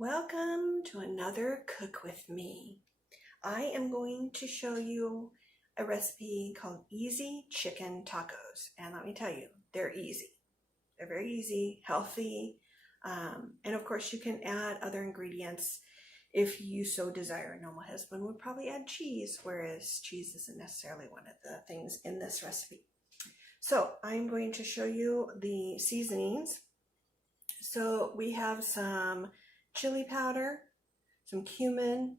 Welcome to another Cook With Me. I am going to show you a recipe called Easy Chicken Tacos. And let me tell you, they're easy. They're very easy, healthy, and of course you can add other ingredients if you so desire. I know my husband would probably add cheese, whereas cheese isn't necessarily one of the things in this recipe. So I'm going to show you the seasonings. So we have some chili powder, some cumin,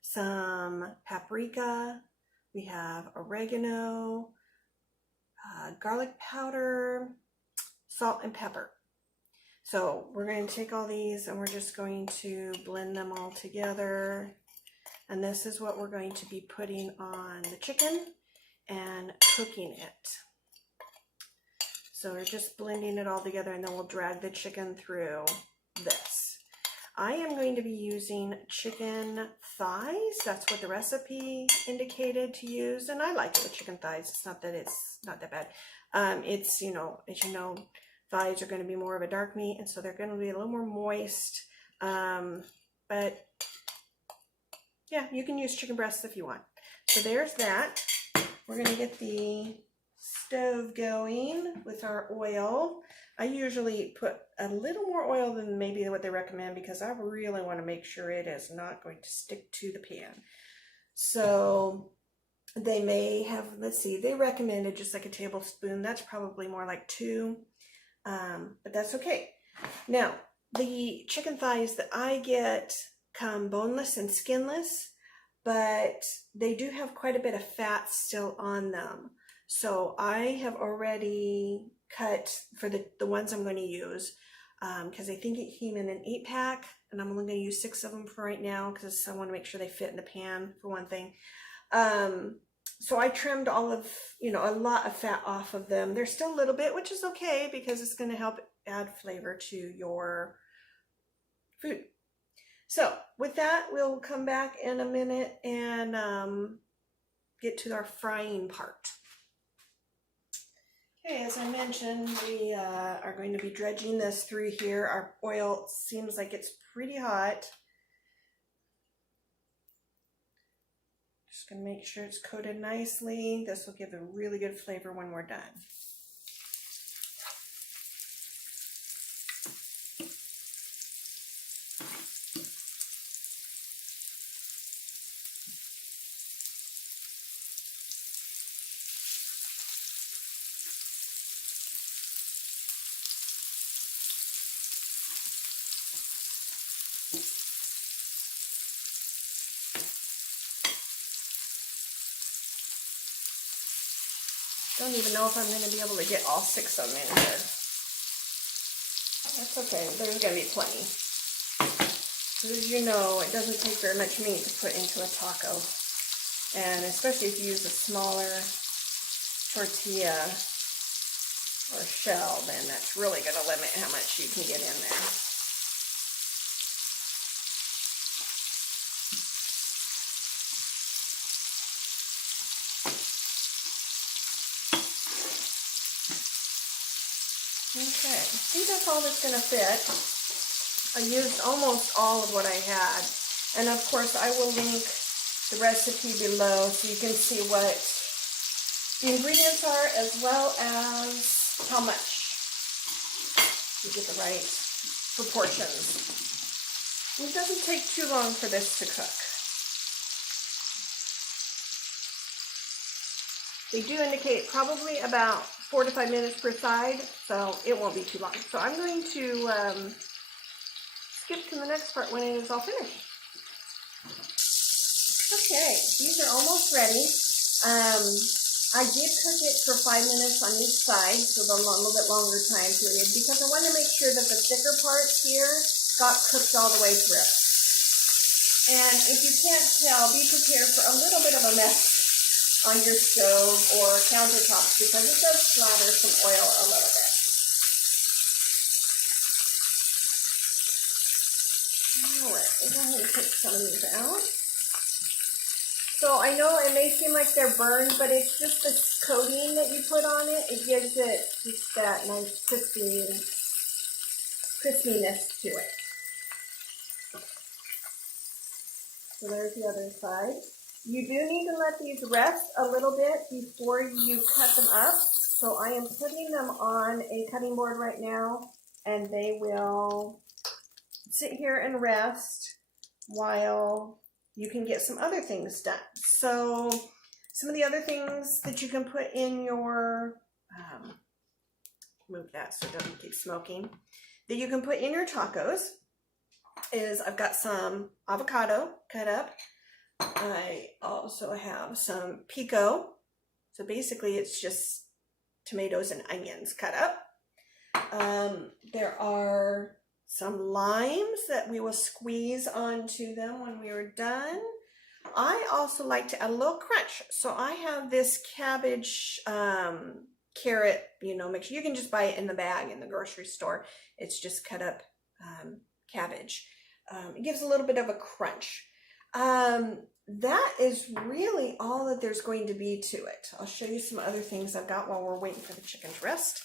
some paprika, we have oregano, garlic powder, salt and pepper. So we're going to take all these and we're just going to blend them all together. And this is what we're going to be putting on the chicken and cooking it. So we're just blending it all together and then we'll drag the chicken through this. I am going to be using chicken thighs. That's what the recipe indicated to use. And I like it with chicken thighs. It's not that it's not that bad. It's, you know, as you know, thighs are going to be more of a dark meat. And so they're going to be a little more moist. But yeah, you can use chicken breasts if you want. So there's that. We're going to get the stove going with our oil. I usually put a little more oil than maybe what they recommend because I really want to make sure it is not going to stick to the pan. So they may have, let's see, they recommended just like a tablespoon. That's probably more like 2, but that's okay. Now, the chicken thighs that I get come boneless and skinless, but they do have quite a bit of fat still on them. So I have already cut for the ones I'm going to use because I think it came in an 8-pack and I'm only going to use 6 of them for right now because I want to make sure they fit in the pan for one thing. So I trimmed all of, a lot of fat off of them. There's still a little bit, which is okay because it's going to help add flavor to your food. So with that, we'll come back in a minute and get to our frying part. Okay, as I mentioned, we are going to be dredging this through here. Our oil seems like it's pretty hot. Just going to make sure it's coated nicely. This will give a really good flavor when we're done. Don't even know if I'm going to be able to get all 6 of them in here. That's okay. There's going to be plenty. As you know, it doesn't take very much meat to put into a taco. And especially if you use a smaller tortilla or shell, then that's really going to limit how much you can get in there. Okay, I think that's all that's going to fit. I used almost all of what I had. And of course, I will link the recipe below so you can see what the ingredients are as well as how much you get the right proportions. It doesn't take too long for this to cook. They do indicate probably about 4 to 5 minutes per side, so it won't be too long. So I'm going to skip to the next part when it is all finished. Okay, these are almost ready. I did cook it for 5 minutes on each side, so a little bit longer time period, because I want to make sure that the thicker parts here got cooked all the way through. And if you can't tell, be prepared for a little bit of a mess on your stove or countertops because it does splatter some oil a little bit. Alright, we'll go ahead and take some of these out. So I know it may seem like they're burned, but it's just the coating that you put on it. It gives it just that nice crispiness to it. So there's the other side. You do need to let these rest a little bit before you cut them up. So I am putting them on a cutting board right now, and they will sit here and rest while you can get some other things done. So some of the other things that you can put in your, move that so it doesn't keep smoking, that you can put in your tacos is I've got some avocado cut up. I also have some pico. So basically it's just tomatoes and onions cut up. There are some limes that we will squeeze onto them when we are done. I also like to add a little crunch. So I have this cabbage, carrot, mixture. You can just buy it in the bag in the grocery store. It's just cut up cabbage. It gives a little bit of a crunch. That is really all that there's going to be to it. I'll show you some other things I've got while we're waiting for the chicken to rest.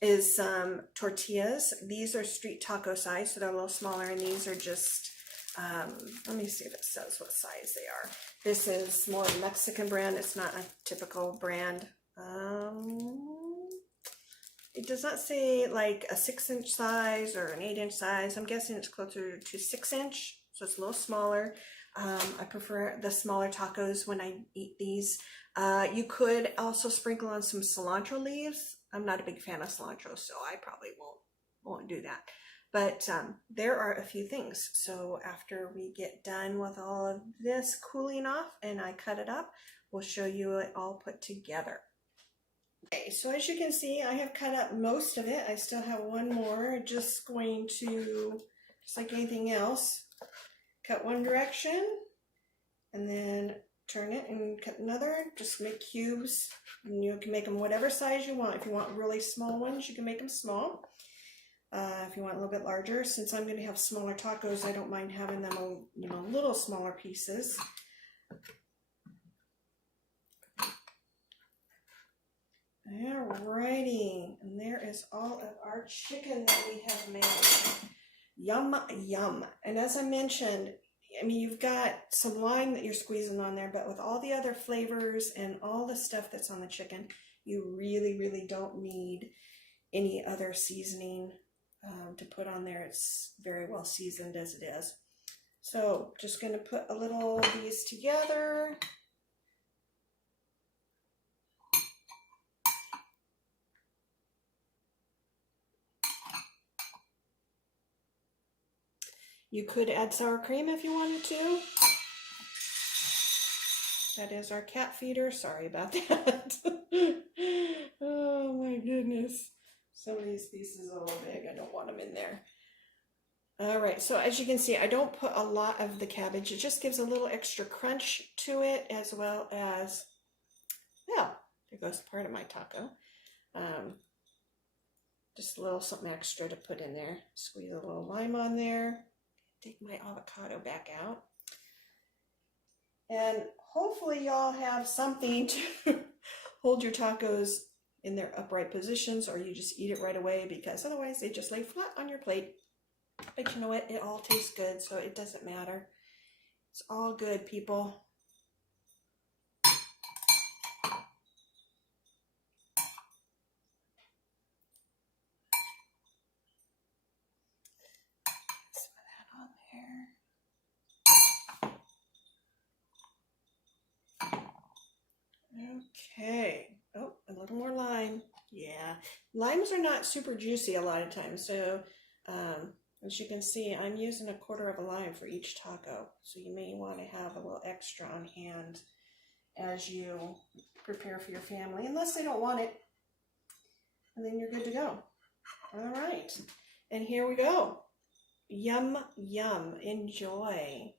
Is some tortillas. These are street taco size, so they're a little smaller, and these are just, let me see if it says what size they are. This is more of a Mexican brand. It's not a typical brand. It does not say like a 6-inch size or an 8-inch size. I'm guessing it's closer to 6-inch, so it's a little smaller. I prefer the smaller tacos when I eat these. You could also sprinkle on some cilantro leaves. I'm not a big fan of cilantro, so I probably won't do that. But there are a few things. So after we get done with all of this cooling off and I cut it up, we'll show you it all put together. Okay, so as you can see, I have cut up most of it. I still have one more. Just going to, just like anything else, cut one direction and then turn it and cut another. Just make cubes, and you can make them whatever size you want. If you want really small ones, you can make them small. If you want a little bit larger, since I'm going to have smaller tacos, I don't mind having them a little smaller pieces. Alrighty, and there is all of our chicken that we have made. Yum, yum. And as I mentioned, I mean, you've got some lime that you're squeezing on there, but with all the other flavors and all the stuff that's on the chicken, you really, really don't need any other seasoning to put on there. It's very well seasoned as it is. So just going to put a little of these together. You could add sour cream if you wanted to. That is our cat feeder. Sorry about that. Oh my goodness. Some of these pieces are a little big. I don't want them in there. All right, so as you can see, I don't put a lot of the cabbage. It just gives a little extra crunch to it, as well as, well, there goes part of my taco. Just a little something extra to put in there. Squeeze a little lime on there. Take my avocado back out. And hopefully y'all have something to hold your tacos in their upright positions, or you just eat it right away, because otherwise they just lay flat on your plate. But you know what? It all tastes good, so it doesn't matter. It's all good, people. Okay. Oh, a little more lime. Yeah. Limes are not super juicy a lot of times. So, as you can see, I'm using 1/4 of a lime for each taco. So you may want to have a little extra on hand as you prepare for your family, unless they don't want it. And then you're good to go. All right. And here we go. Yum, yum. Enjoy.